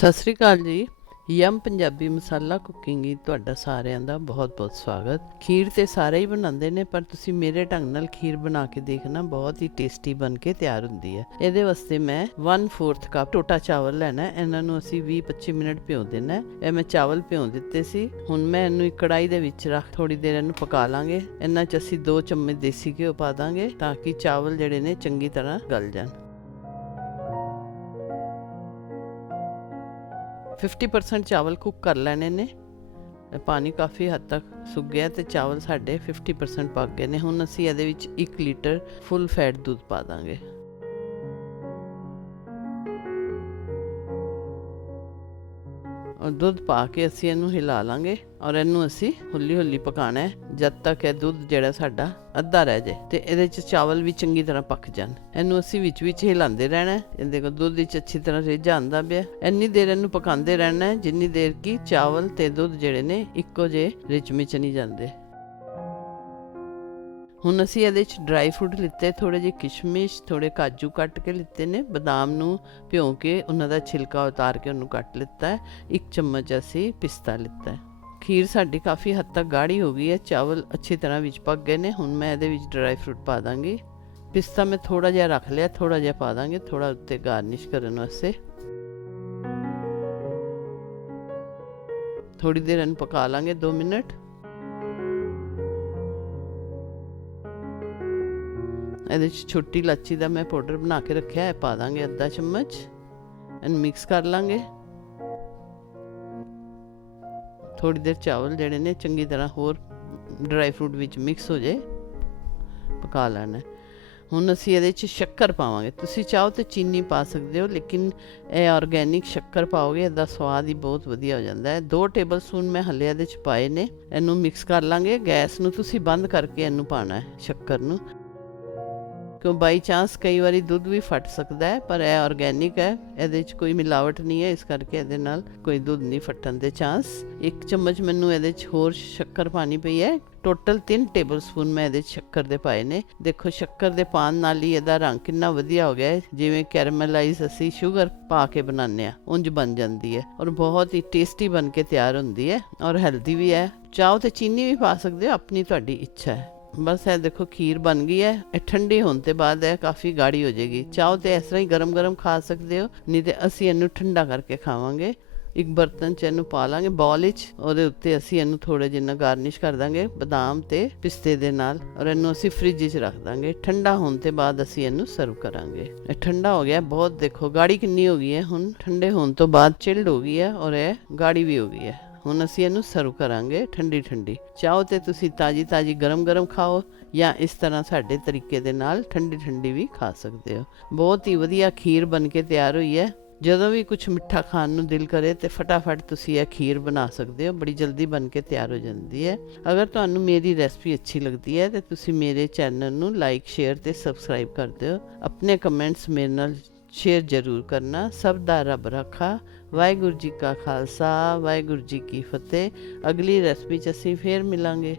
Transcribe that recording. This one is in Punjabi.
ਸਤਿ ਸ੍ਰੀ ਅਕਾਲ ਜੀ। ਯਮ ਪੰਜਾਬੀ ਮਸਾਲਾ ਕੁਕਿੰਗ ਹੀ ਤੁਹਾਡਾ ਸਾਰਿਆਂ ਦਾ ਬਹੁਤ-ਬਹੁਤ ਸਵਾਗਤ। ਖੀਰ ਤੇ ਸਾਰੇ ਹੀ ਬਣਾਉਂਦੇ ਨੇ, ਪਰ ਤੁਸੀਂ ਮੇਰੇ ਢੰਗ ਨਾਲ ਖੀਰ ਬਣਾ ਕੇ ਦੇਖਣਾ ਬਹੁਤ ਹੀ ਟੇਸਟੀ ਬਣ ਕੇ ਤਿਆਰ ਹੁੰਦੀ ਹੈ। ਇਹਦੇ ਵਾਸਤੇ ਮੈਂ 1/4 ਕੱਪ ਟੋਟਾ ਚਾਵਲ ਲੈਣਾ ਹੈ। ਇਹਨਾਂ ਨੂੰ ਅਸੀਂ 20-25 ਮਿੰਟ ਭਿਓ ਦੇਣਾ ਹੈ। ਇਹ ਮੈਂ ਚਾਵਲ ਭਿਓ ਦਿੱਤੇ ਸੀ। ਹੁਣ ਮੈਂ ਇਹਨੂੰ ਇੱਕ ਕੜਾਈ ਦੇ ਵਿੱਚ ਰੱਖ ਥੋੜੀ ਦੇਰ ਇਹਨੂੰ ਪਕਾ ਲਾਂਗੇ। ਇਹਨਾਂ 'ਚ ਅਸੀਂ 2 ਚਮਚ ਦੇਸੀ ਘਿਓ ਪਾ ਦਾਂਗੇ ਤਾਂ ਕਿ ਚਾਵਲ ਜਿਹੜੇ ਨੇ ਚੰਗੀ ਤਰ੍ਹਾਂ ਗਲ ਜਾਣ। 50% ਚਾਵਲ ਕੁੱਕ ਕਰ ਲੈਣੇ ਨੇ। ਪਾਣੀ ਕਾਫੀ ਹੱਦ ਤੱਕ ਸੁੱਕ ਗਿਆ ਤੇ ਚਾਵਲ ਸਾਡੇ 50% ਪੱਕ ਗਏ ਨੇ। ਹੁਣ ਅਸੀਂ ਇਹਦੇ ਵਿੱਚ 1 ਲੀਟਰ ਫੁੱਲ ਫੈਟ ਦੁੱਧ ਪਾ ਦਾਂਗੇ। ਔਰ ਦੁੱਧ ਪਾ ਕੇ ਅਸੀਂ ਇਹਨੂੰ ਹਿਲਾ ਲਾਂਗੇ ਔਰ ਇਹਨੂੰ ਅਸੀਂ ਹੌਲੀ ਹੌਲੀ ਪਕਾਣਾ ਹੈ, ਜਦ ਤੱਕ ਇਹ ਦੁੱਧ ਜਿਹੜਾ ਸਾਡਾ ਅੱਧਾ ਰਹਿ ਜਾਏ ਤੇ ਇਹਦੇ ਚ ਚਾਵਲ ਵੀ ਚੰਗੀ ਤਰ੍ਹਾਂ ਪੱਕ ਜਾਣ। ਇਹਨੂੰ ਅਸੀਂ ਵਿੱਚ ਵਿੱਚ ਹਿਲਾਉਂਦੇ ਰਹਿਣਾ ਇਹਦੇ ਕੋ ਦੁੱਧ ਵਿੱਚ ਅੱਛੀ ਤਰ੍ਹਾਂ ਰਿੱਝ ਆਂਦਾ ਪਿਆ ਇੰਨੀ ਦੇਰ ਇਹਨੂੰ ਪਕਾਉਂਦੇ ਰਹਿਣਾ ਜਿੰਨੀ ਦੇਰ ਕੀ ਚਾਵਲ ਤੇ ਦੁੱਧ ਜਿਹੜੇ ਨੇ ਇੱਕੋ ਜੇ ਰਿਚ ਮਿਚ ਨਹੀਂ ਜਾਂਦੇ। ਹੁਣ ਅਸੀਂ ਇਹਦੇ ਚ ਡਰਾਈ ਫਰੂਟ ਲਿੱਤੇ ਥੋੜੇ ਜਿਹੇ ਕਿਸ਼ਮਿਸ਼ ਥੋੜੇ ਕਾਜੂ ਕੱਟ ਕੇ ਲਿੱਤੇ ਨੇ, ਬਦਾਮ ਨੂੰ ਭਿਉਂ ਕੇ ਉਹਨਾਂ ਦਾ ਛਿਲਕਾ ਉਤਾਰ ਕੇ ਉਹਨੂੰ ਕੱਟ ਲਿੱਤਾ ਇੱਕ ਚਮਚ ਅਸੀਂ ਪਿਸਤਾ ਲਿੱਤਾ ਖੀਰ ਸਾਡੀ ਕਾਫੀ ਹੱਦ ਤੱਕ ਗਾੜੀ ਹੋ ਗਈ ਹੈ, ਚਾਵਲ ਅੱਛੀ ਤਰ੍ਹਾਂ ਵਿੱਚ ਪੱਕ ਗਏ ਨੇ, ਹੁਣ ਮੈਂ ਇਹਦੇ ਵਿੱਚ ਡਰਾਈ ਫਰੂਟ ਪਾ ਦਾਂਗੀ। ਪਿਸਤਾ ਮੈਂ ਥੋੜਾ ਜਿਹਾ ਰੱਖ ਲਿਆ ਥੋੜਾ ਜਿਹਾ ਪਾ ਦਾਂਗੇ ਥੋੜਾ ਉੱਤੇ ਗਾਰਨਿਸ਼ ਕਰਨ ਵਾਸਤੇ। ਥੋੜੀ ਦੇਰ ਇਹਨੂੰ ਪਕਾ ਲਾਂਗੇ 2 ਮਿੰਟ। ਇਹਦੇ ਚ ਛੋਟੀ ਇਲਾਚੀ ਦਾ ਮੈਂ ਪਾਊਡਰ ਬਣਾ ਕੇ ਰੱਖਿਆ ਹੈ, ਪਾ ਦਾਂਗੇ ਅੱਧਾ ਚਮਚ, ਇਹਨੂੰ ਮਿਕਸ ਕਰ ਲਾਂਗੇ। ਥੋੜੀ ਦੇਰ ਚਾਵਲ ਜਿਹੜੇ ਨੇ ਚੰਗੀ ਤਰ੍ਹਾਂ ਹੋਰ ਡਰਾਈ ਫਰੂਟ ਵਿੱਚ ਮਿਕਸ ਹੋ ਜਾਏ, ਪਕਾ ਲੈਣਾ ਹੁਣ ਅਸੀਂ ਇਹਦੇ ਚ ਸ਼ੱਕਰ ਪਾਵਾਂਗੇ। ਤੁਸੀਂ ਚਾਹੋ ਤਾਂ ਚੀਨੀ ਪਾ ਸਕਦੇ ਹੋ, ਲੇਕਿਨ ਇਹ ਆਰਗੇਨਿਕ ਸ਼ੱਕਰ ਪਾਓਗੇ, ਇਹਦਾ ਸਵਾਦ ਹੀ ਬਹੁਤ ਵਧੀਆ ਹੋ ਜਾਂਦਾ ਹੈ। 2 ਟੇਬਲ ਸਪੂਨ ਮੈਂ ਹਲੇ ਇਹਦੇ ਚ ਪਾਏ ਨੇ, ਇਹਨੂੰ ਮਿਕਸ ਕਰ ਲਾਂਗੇ। ਗੈਸ ਨੂੰ ਤੁਸੀਂ ਬੰਦ ਕਰਕੇ ਇਹਨੂੰ ਪਾਣਾ ਹੈ, ਸ਼ੱਕਰ ਨੂੰ। ਕਿਉਂ ਬਾਈ ਚਾਂਸ ਕਈ ਵਾਰੀ ਦੁੱਧ ਵੀ ਫਟ ਸਕਦਾ ਹੈ, ਪਰ ਇਹ ਆਰਗੇਨਿਕ ਹੈ, ਇਹਦੇ 'ਚ ਕੋਈ ਮਿਲਾਵਟ ਨਹੀਂ ਹੈ, ਇਸ ਕਰਕੇ ਇਹਦੇ ਨਾਲ ਕੋਈ ਦੁੱਧ ਨਹੀਂ ਫਟਣ ਦੇ ਚਾਂਸ ਇੱਕ ਚਮਚ ਮੈਨੂੰ ਇਹਦੇ 'ਚ ਹੋਰ ਸ਼ੱਕਰ ਪਾਣੀ ਪਈ ਹੈ। ਟੋਟਲ 3 ਟੇਬਲ ਸਪੂਨ ਮੈਂ ਇਹਦੇ 'ਚ ਸ਼ੱਕਰ ਦੇ ਪਾਏ ਨੇ। ਦੇਖੋ, ਸ਼ੱਕਰ ਦੇ ਪਾਣ ਨਾਲ ਹੀ ਇਹਦਾ ਰੰਗ ਕਿੰਨਾ ਵਧੀਆ ਹੋ ਗਿਆ ਹੈ। ਜਿਵੇਂ ਕੈਰਮਲਾਈਜ਼ ਅਸੀਂ ਸ਼ੂਗਰ ਪਾ ਕੇ ਬਣਾਉਂਦੇ ਆ ਉਂਝ ਬਣ ਜਾਂਦੀ ਹੈ ਔਰ ਬਹੁਤ ਹੀ ਟੇਸਟੀ ਬਣ ਕੇ ਤਿਆਰ ਹੁੰਦੀ ਹੈ ਔਰ ਹੈਲਦੀ ਵੀ ਹੈ। ਚਾਹੋ ਤੇ ਚੀਨੀ ਵੀ ਪਾ ਸਕਦੇ ਹੋ, ਆਪਣੀ ਤੁਹਾਡੀ ਇੱਛਾ ਹੈ। ਬਸ ਇਹ ਦੇਖੋ ਖੀਰ ਬਣ ਗਈ ਹੈ। ਇਹ ਠੰਡੀ ਹੋਣ ਤੇ ਬਾਅਦ ਇਹ ਕਾਫੀ ਗਾੜੀ ਹੋ ਜਾਏਗੀ। ਚਾਹੋ ਤੇ ਇਸ ਤਰ੍ਹਾਂ ਹੀ ਗਰਮ-ਗਰਮ ਖਾ ਸਕਦੇ ਹੋ, ਨਹੀਂ ਤੇ ਅਸੀਂ ਇਹਨੂੰ ਠੰਡਾ ਕਰਕੇ ਖਾਵਾਂਗੇ। ਇੱਕ ਬਰਤਨ 'ਚ ਇਹਨੂੰ ਪਾ ਲਾਂਗੇ ਬੌਲ ਵਿੱਚ, ਉਹਦੇ ਉੱਤੇ ਅਸੀਂ ਇਹਨੂੰ ਥੋੜੇ ਜਿਹਾ ਗਾਰਨਿਸ਼ ਕਰ ਦਾਂਗੇ ਬਦਾਮ ਤੇ ਪਿਸਤੇ ਦੇ ਨਾਲ ਔਰ ਇਹਨੂੰ ਅਸੀਂ ਫ੍ਰਿਜ ਵਿੱਚ ਰੱਖ ਦਾਂਗੇ। ਠੰਡਾ ਹੋਣ ਤੇ ਬਾਅਦ ਅਸੀਂ ਇਹਨੂੰ ਸਰਵ ਕਰਾਂਗੇ। ਇਹ ਠੰਡਾ ਹੋ ਗਿਆ, ਬਹੁਤ ਦੇਖੋ ਗਾੜੀ ਕਿੰਨੀ ਹੋ ਗਈ ਹੈ ਹੁਣ। ਠੰਡੇ ਹੋਣ ਤੋਂ ਬਾਅਦ ਚਿਲਡ ਹੋ ਗਈ ਹੈ ਔਰ ਇਹ ਗਾੜੀ ਵੀ ਹੋ ਗਈ ਹੈ। ਹੁਣ ਅਸੀਂ ਇਹਨੂੰ ਸਰਵ ਕਰਾਂਗੇ ਠੰਡੀ ਠੰਡੀ। ਚਾਹੋ ਤੇ ਤੁਸੀਂ ਤਾਜੀ ਤਾਜੀ ਗਰਮ ਗਰਮ ਖਾਓ ਜਾਂ ਇਸ ਤਰ੍ਹਾਂ ਸਾਡੇ ਤਰੀਕੇ ਦੇ ਨਾਲ ਠੰਡੀ ਠੰਡੀ ਵੀ ਖਾ ਸਕਦੇ ਹੋ। ਬਹੁਤ ਹੀ ਵਧੀਆ ਖੀਰ ਬਣ ਕੇ ਤਿਆਰ ਹੋਈ ਹੈ। ਜਦੋਂ ਵੀ ਕੁਝ ਮਿੱਠਾ ਖਾਣ ਨੂੰ ਦਿਲ ਕਰੇ ਤੇ ਫਟਾਫਟ ਤੁਸੀਂ ਇਹ ਖੀਰ ਬਣਾ ਸਕਦੇ ਹੋ। ਬੜੀ ਜਲਦੀ ਬਣ ਕੇ ਤਿਆਰ ਹੋ ਜਾਂਦੀ ਹੈ। ਅਗਰ ਤੁਹਾਨੂੰ ਮੇਰੀ ਰੈਸਪੀ ਅੱਛੀ ਲੱਗਦੀ ਹੈ ਤੇ ਤੁਸੀਂ ਮੇਰੇ ਚੈਨਲ ਨੂੰ ਲਾਈਕ, ਸ਼ੇਅਰ ਤੇ ਸਬਸਕ੍ਰਾਈਬ ਕਰ ਦਿਓ। ਆਪਣੇ ਕਮੈਂਟਸ ਮੇਰੇ ਨਾਲ ਸ਼ੇਅਰ ਜ਼ਰੂਰ ਕਰਨਾ। ਸਭ ਦਾ ਰੱਬ ਰੱਖਾ। ਵਾਹਿਗੁਰੂ ਜੀ ਕਾ ਖਾਲਸਾ, ਵਾਹਿਗੁਰੂ ਜੀ ਕੀ ਫਤਿਹ। ਅਗਲੀ ਰੈਸਪੀ ਚ ਅਸੀਂ ਫੇਰ ਮਿਲਾਂਗੇ।